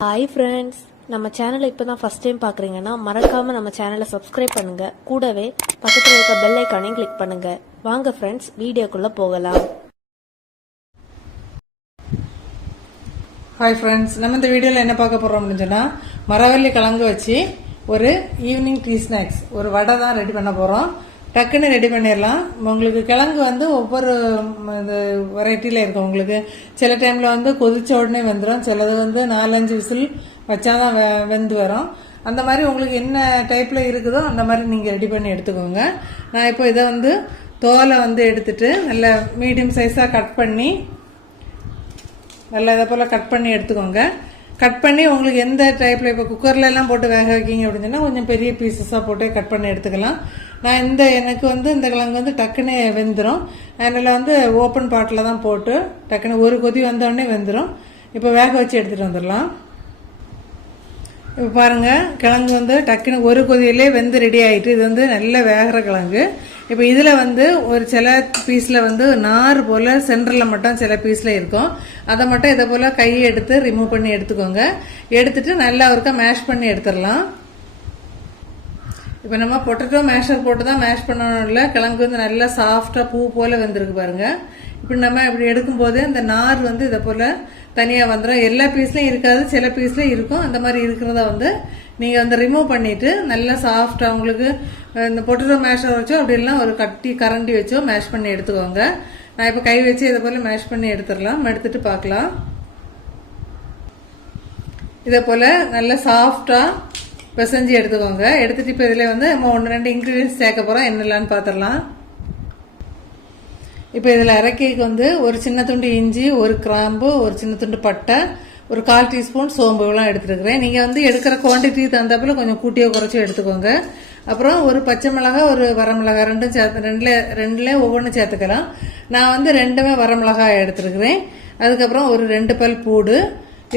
Hi friends நம்ம சேனலை இப்போ தான் ஃபஸ்ட் டைம் பார்க்குறீங்கன்னா மறக்காமல் நம்ம சேனலை சப்ஸ்கிரைப் பண்ணுங்கள் கூடவே பக்கத்தில் இருக்க பெல் ஐக்கானையும் கிளிக் பண்ணுங்கள் வாங்க ஃப்ரெண்ட்ஸ் வீடியோக்குள்ளே போகலாம். ஹாய் ஃப்ரெண்ட்ஸ் நம்ம இந்த வீடியோவில் என்ன பார்க்க போகிறோம் அப்படின்னு சொன்னால் மரவள்ளி கிழங்கு வச்சு ஒரு ஈவினிங் டீ ஸ்நாக்ஸ் ஒரு வடை தான் ரெடி பண்ண போகிறோம் டக்குன்னு ரெடி பண்ணிடலாம். உங்களுக்கு கிழங்கு வந்து ஒவ்வொரு இது வெரைட்டியில் இருக்கும். உங்களுக்கு சில டைமில் வந்து கொதிச்ச உடனே வெந்துடும் சிலது வந்து நாலஞ்சு விசில் வச்சா தான் வெ வெந்து வரும். அந்த மாதிரி உங்களுக்கு என்ன டைப்பில் இருக்குதோ அந்த மாதிரி நீங்கள் ரெடி பண்ணி எடுத்துக்கோங்க. நான் இப்போ இதை வந்து தோலை வந்து எடுத்துட்டு நல்ல மீடியம் சைஸாக கட் பண்ணி நல்லா இதை போல் கட் பண்ணி எடுத்துக்கோங்க. கட் பண்ணி உங்களுக்கு எந்த டைப்பில் இப்போ குக்கர்லலாம் போட்டு வேக வைக்கிங்க அப்படின்னு சொன்னால் கொஞ்சம் பெரிய பீசஸாக போட்டு கட் பண்ணி எடுத்துக்கலாம். நான் இந்த எனக்கு வந்து இந்த கிழங்கு வந்து டக்குன்னு வெந்துடும் அதனால் வந்து ஓப்பன் பாட்டில் தான் போட்டு டக்குன்னு ஒரு கொதி வந்தோடனே வெந்துடும் இப்போ வேக வச்சு எடுத்துகிட்டு வந்துடலாம். இப்போ பாருங்கள் கிழங்கு வந்து டக்குன்னு ஒரு கொதியிலே வெந்து ரெடி ஆகிட்டு இது வந்து நல்ல வேகிற கிழங்கு. இப்போ இதில் வந்து ஒரு சில பீஸில் வந்து நார் போல் சென்டரில் மட்டும் சில பீஸில் இருக்கும். அதை மட்டும் இதை போல் கையை எடுத்து ரிமூவ் பண்ணி எடுத்துக்கோங்க. எடுத்துட்டு நல்லா ஒருக்கா மேஷ் பண்ணி எடுத்துடலாம். இப்போ நம்ம பொட்டேட்டோ மேஷர் போட்டு தான் மேஷ் பண்ணணும் இல்லை. கிழங்கு வந்து நல்லா சாஃப்டாக பூ போல் வந்திருக்கு பாருங்க. இப்படி நம்ம இப்படி எடுக்கும்போது அந்த நார் வந்து இதை போல் தனியாக வந்துடும் எல்லா பீஸ்லையும் இருக்காது. சில பீஸில் இருக்கும். அந்த மாதிரி இருக்கிறத வந்து நீங்கள் வந்து ரிமூவ் பண்ணிவிட்டு நல்லா சாஃப்டாக உங்களுக்கு இந்த பொட்டட்டோ மேஷர் வச்சோ அப்படி ஒரு கட்டி கரண்டி வச்சோ மேஷ் பண்ணி எடுத்துக்கோங்க. நான் இப்போ கை வச்சு இதை போல் மேஷ் பண்ணி எடுத்துடலாம். எடுத்துட்டு பார்க்கலாம். இதை போல் நல்லா சாஃப்டாக பிசைஞ்சு எடுத்துக்கோங்க. எடுத்துகிட்டு இப்போ இதில் வந்து நம்ம ஒன்று ரெண்டு இன்க்ரீடியன்ஸ் சேர்க்க போகிறோம் என்னெல்லான்னு பார்த்துடலாம் இப்போ இதில் அரைக்கைக்கு வந்து ஒரு சின்ன துண்டு இஞ்சி ஒரு கிராம்பு ஒரு சின்ன துண்டு பட்டை ஒரு கால் டீஸ்பூன் சோம்பு எல்லாம் எடுத்துருக்கிறேன். நீங்கள் வந்து எடுக்கிற குவான்டிட்டி தகுந்தாப்புல கொஞ்சம் கூட்டியோ குறைச்சோ எடுத்துக்கோங்க. அப்புறம் ஒரு பச்சை மிளகா ஒரு வரமிளகா ரெண்டும் சேர்த்து ரெண்டில் ரெண்டுல ஒவ்வொன்றும் சேர்த்துக்கலாம். நான் வந்து ரெண்டுமே வரமிளகாய் எடுத்துருக்கிறேன். அதுக்கப்புறம் ஒரு ரெண்டு பல் பூடு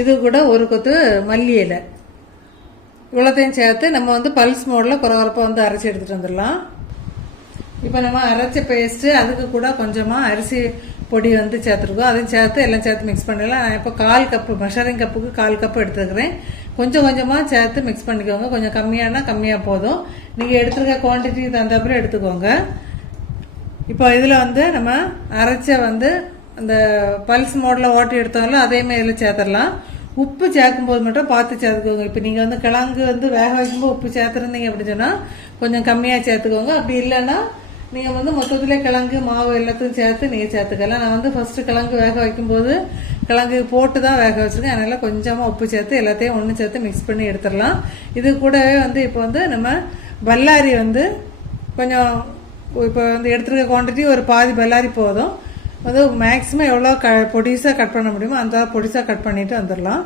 இது கூட ஒரு கொத்து மல்லி இலை. இவ்வளோத்தையும் சேர்த்து நம்ம வந்து பல்ஸ் மோடில் குறகுறப்பாக வந்து அரைச்சி எடுத்துகிட்டு வந்துடலாம். இப்போ நம்ம அரைச்ச பேஸ்ட்டு அதுக்கு கூட கொஞ்சமாக அரிசி பொடி வந்து சேர்த்துருக்கோம். அதையும் சேர்த்து எல்லாம் சேர்த்து மிக்ஸ் பண்ணிடலாம். நான் இப்போ கால் கப்பு மெஷரிங் கப்புக்கு கால் கப்பு எடுத்துக்கிறேன் கொஞ்சம் கொஞ்சமாக சேர்த்து மிக்ஸ் பண்ணிக்கோங்க. கொஞ்சம் கம்மியானா கம்மியாக போதும். நீங்கள் எடுத்துருக்க குவான்டிட்டி தகுந்தாப்புல எடுத்துக்கோங்க. இப்போ இதில் வந்து நம்ம அரைச்ச வந்து அந்த பல்ஸ் மோடில் ஓட்டி எடுத்தோம்ல அதேமாதிரி இதில் சேர்த்துடலாம். உப்பு சேர்க்கும்போது மட்டும் பார்த்து சேர்த்துக்கோங்க. இப்போ நீங்கள் வந்து கிழங்கு வந்து வேக வைக்கும்போது உப்பு சேர்த்துருந்தீங்க அப்படின்னு சொன்னால் கொஞ்சம் கம்மியாக சேர்த்துக்கோங்க. அப்படி இல்லைன்னா நீங்கள் வந்து மொத்தத்திலே கிழங்கு மாவு எல்லாத்தையும் சேர்த்து நீங்கள் சேர்த்துக்கலாம். நான் வந்து ஃபஸ்ட்டு கிழங்கு வேக வைக்கும்போது கிழங்கு போட்டு தான் வேக வச்சுருக்கேன். அதனால் கொஞ்சமாக உப்பு சேர்த்து எல்லாத்தையும் ஒன்று சேர்த்து மிக்ஸ் பண்ணி எடுத்துடலாம். இது கூடவே வந்து இப்போ வந்து நம்ம பல்லாரி வந்து கொஞ்சம் இப்போ வந்து எடுத்துருக்க குவான்டிட்டி ஒரு பாதி பல்லாரி போதும். வந்து மேக்ஸிமம் எவ்வளோ க பொடிசாக கட் பண்ண முடியுமோ அந்த பொடிசாக கட் பண்ணிட்டு வந்துடலாம்.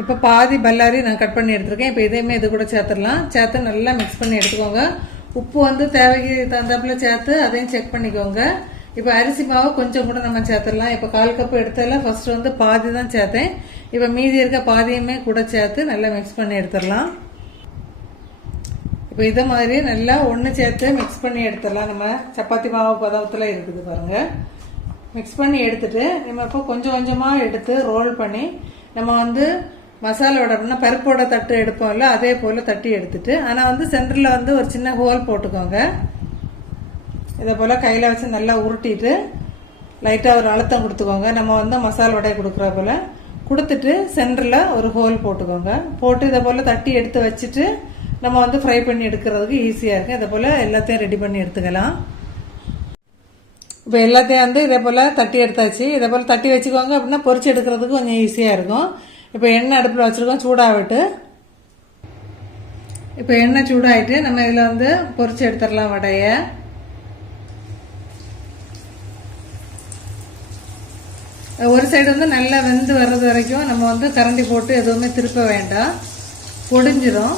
இப்போ பாதி பல்லாரி நான் கட் பண்ணி எடுத்திருக்கேன். இப்போ இதையுமே இது கூட சேர்த்துடலாம். சேர்த்து நல்லா மிக்ஸ் பண்ணி எடுத்துக்கோங்க. உப்பு வந்து தேவைக்கு தகுந்தாப்புல சேர்த்து அதையும் செக் பண்ணிக்கோங்க. இப்போ அரிசி மாவு கொஞ்சம் கூட நம்ம சேர்த்துடலாம். இப்போ கால் கப்பு எடுத்ததில் ஃபஸ்ட்டு வந்து பாதி தான் சேர்த்தேன். இப்போ மீதி இருக்க பாதியுமே கூட சேர்த்து நல்லா மிக்ஸ் பண்ணி எடுத்துடலாம். இப்போ இதை மாதிரி நல்லா ஒன்று சேர்த்து மிக்ஸ் பண்ணி எடுத்துடலாம். நம்ம சப்பாத்தி மாவு பதத்தில் இருக்குது பாருங்கள் மிக்ஸ் பண்ணி எடுத்துட்டு நம்ம இப்போ கொஞ்சம் கொஞ்சமாக எடுத்து ரோல் பண்ணி நம்ம வந்து மசாலாவோட அப்படின்னா பருப்போட தட்டு எடுப்போம்ல அதே போல் தட்டி எடுத்துட்டு ஆனால் வந்து சென்டரில் வந்து ஒரு சின்ன ஹோல் போட்டுக்கோங்க. இதை போல் கையில் வச்சு நல்லா உருட்டிட்டு லைட்டாக ஒரு அழுத்தம் கொடுத்துக்கோங்க. நம்ம வந்து மசாலா வடை கொடுக்குற போல். கொடுத்துட்டு சென்டரில் ஒரு ஹோல் போட்டுக்கோங்க. போட்டு இதை போல் தட்டி எடுத்து வச்சுட்டு நம்ம வந்து ஃப்ரை பண்ணி எடுக்கிறதுக்கு ஈஸியாக இருக்குது அதே போல் எல்லாத்தையும் ரெடி பண்ணி எடுத்துக்கலாம். இப்போ எல்லாத்தையும் வந்து இதே போல் தட்டி எடுத்தாச்சு. இதே போல் தட்டி வச்சுக்கோங்க அப்படின்னா பொறிச்சு எடுக்கிறதுக்கு கொஞ்சம் ஈஸியாக இருக்கும். இப்போ எண்ணெய் அடுப்பில் வச்சுருக்கோம் சூடாகிட்டு. இப்போ எண்ணெய் சூடாகிட்டு நம்ம இதில் வந்து பொறிச்சு எடுத்துடலாம் வடையை. ஒரு சைடு வந்து நல்லா வெந்து வர்றது வரைக்கும் நம்ம வந்து கரண்டி போட்டு எதுவுமே திருப்ப வேண்டாம். பொடிஞ்சிடும்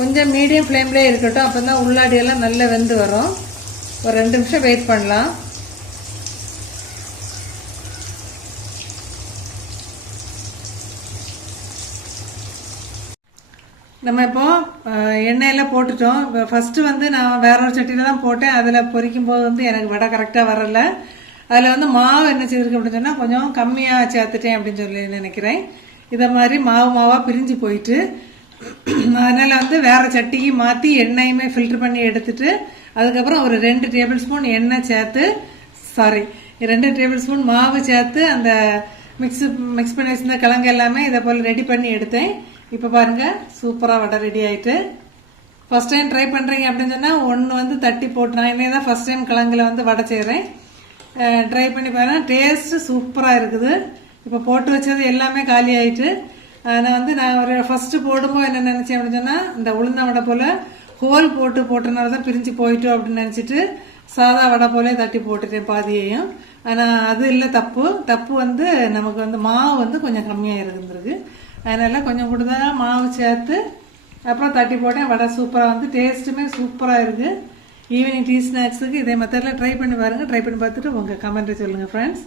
கொஞ்சம் மீடியம் ஃப்ளேம்லேயே இருக்கட்டும். அப்போ தான் உள்ளாடியெல்லாம் நல்லா வெந்து வரும். ஒரு ரெண்டு நிமிஷம் வெயிட் பண்ணலாம். நம்ம இப்போ எண்ணெயில் எண்ணெயெல்லாம் போட்டுட்டோம். இப்போ ஃபஸ்ட்டு வந்து நான் வேற ஒரு சட்டியில் தான் போட்டேன். அதில் பொரிக்கும் போது வந்து எனக்கு வடை கரெக்டாக வரல. அதில் வந்து மாவு என்ன செய்திருக்கு அப்படின்னு சொன்னால் கொஞ்சம் கம்மியாக சேர்த்துட்டேன் அப்படின்னு சொல்லி நினைக்கிறேன். இதை மாதிரி மாவு மாவாக பிரிஞ்சு போயிட்டு அதனால் வந்து வேறு சட்டிக்கு மாற்றி எண்ணெயுமே ஃபில்டர் பண்ணி எடுத்துட்டு அதுக்கப்புறம் ஒரு ரெண்டு டேபிள் ஸ்பூன் எண்ணெய் சேர்த்து சாரி ரெண்டு டேபிள் ஸ்பூன் மாவு சேர்த்து அந்த மிக்ஸ் மிக்ஸ் பண்ணி வச்சிருந்த கிழங்கு எல்லாமே இதை போல் ரெடி பண்ணி எடுத்தேன். இப்போ பாருங்க சூப்பராக வடை ரெடி ஆகிட்டு ஃபர்ஸ்ட் டைம் ட்ரை பண்ணுறீங்க அப்படின்னு சொன்னால் ஒன்று வந்து தட்டி போட்டு நான் இன்னே தான் ஃபர்ஸ்ட் டைம் கிழங்குல வந்து வடை செய்கிறேன் ட்ரை பண்ணி பாருங்கள் டேஸ்ட்டு சூப்பராக இருக்குது. இப்போ போட்டு வச்சது எல்லாமே காலி ஆகிட்டு நான் வந்து நான் ஒரு ஃபஸ்ட்டு போடும்போது என்ன நினச்சேன் அப்படின்னு சொன்னால் இந்த உளுந்த வடை போல் ஹோல் போட்டு போட்டனால தான் பிரிஞ்சு போயிட்டோம் அப்படின்னு நினச்சிட்டு சாதா வடை போலே தட்டி போட்டுட்டேன் பாதியையும். ஆனால் அது இல்லை தப்பு. தப்பு வந்து நமக்கு வந்து மாவு வந்து கொஞ்சம் கம்மியாக இருந்திருக்கு. அதனால் கொஞ்சம் கூடுதலாக மாவு சேர்த்து அப்புறம் தட்டி போட்டேன். வடை சூப்பராக வந்து டேஸ்ட்டுமே சூப்பராக இருக்குது ஈவினிங் டீ ஸ்நாக்ஸுக்கு இதே மெத்தடில் ட்ரை பண்ணி பாருங்கள் ட்ரை பண்ணி பார்த்துட்டு உங்கள் கமெண்ட்டை சொல்லுங்கள் ஃப்ரெண்ட்ஸ்